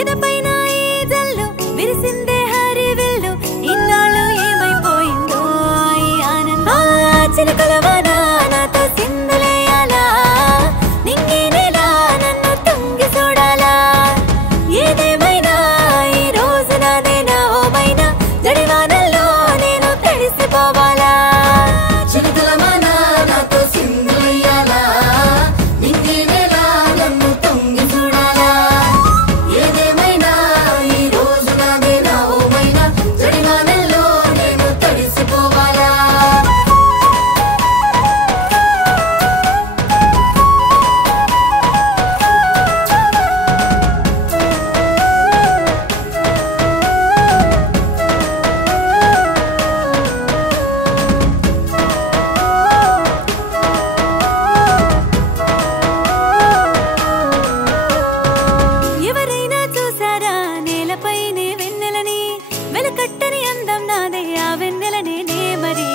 ఎదపైన ఈ జల్లు విరిసిందే హరివిల్లు ఇన్నాళ్ళు ఏమైపోయిందో ఈ ఆనందం చిలకలవాన నాతో సిందులేయాలా నింగి నేల నన్ను తుంగి చూడాలా ఏదేమైనా ఈ రోజు నాదేనా ఓమైనా జడివానల్లో నేను తడిసిపోవాలా చిలకలవాన నాతో సిందులేయాలా నింగి నేల నన్ను తుంగి చూడాలా ఏదేమైనా ఈ రోజు నాదేనా ఓమైనా జడివానల్లో నేను తడిసిపోవాలా ఎవరైనా చూసారా నేలపైనే వెన్నెలని వెలకట్టని అందం నాదే ఆ వెన్నెలనే మరి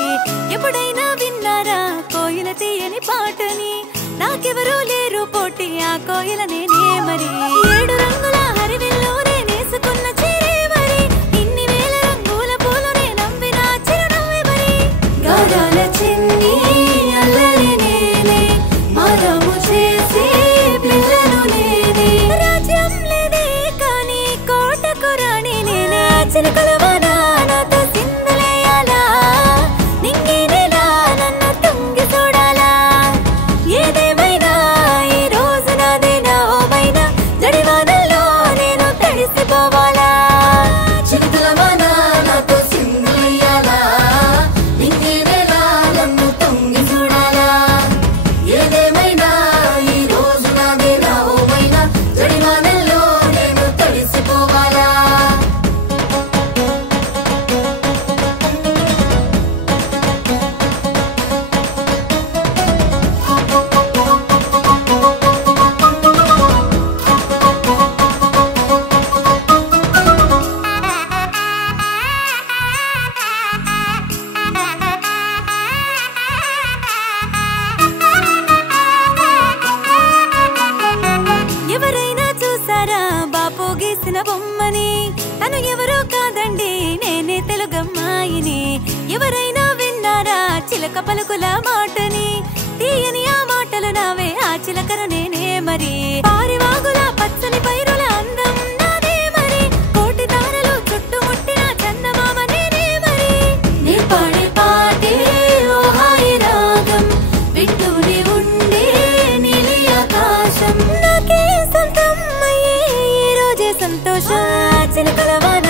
ఎప్పుడైనా విన్నారా కోయిల తీయని పాటని నాకెవరూ లేరు పోటీ ఆ కోయిలనే మరి 7 రంగుల హరివిల్లు నేనేసుకున్న చీరే మరి ఇన్ని వేల రంగుల పూలునే నవ్విన చిరునవ్వే మరి గారాల చిన్ని అల్లరి నేనే మారము చేసే పిల్లను నేనే రాజ్యం లేదే కానీ కోటకు రాణి నేనే చిలకలవాన నాతో సిందులేయాలా నింగి నేల నన్ను తుంగి చూడాలా ఏదేమైనా ఈ రోజు నాదేనా ఓమైనా జడివానల్లో నేను తడిసిపోవాలా చిలకలవాన నాతో సిందులేయాలా నింగి నేల నన్ను తుంగి చూడాలా ఏదేమైనా ఈ రోజు నాదేనా ఓమైనా జడివానల్లో నేను తడిసిపోవాలా ఎవరైనా చూసారా బాపు గీసిన బొమ్మని తను ఎవరో కాదండి నేనే తెలుగమ్మాయిని ఎవరైనా విన్నారా చిలక పలుకుల మాటని తీయని ఆ మాటలు నావే ఆ చిలకను నేనే మరి పారివాగుల పచ్చని పైరుల అందం నాదే మరి కోటి తారలు చుట్టుముట్టిన చందమామ నేనే మరి నీ పాడే పాటే ఓ హాయి రాగం వింటూనే ఉండే నీలి ఆకాశం నాకే సొంతం అయ్యే ఈ రోజే సంతోషం చిలకలవాన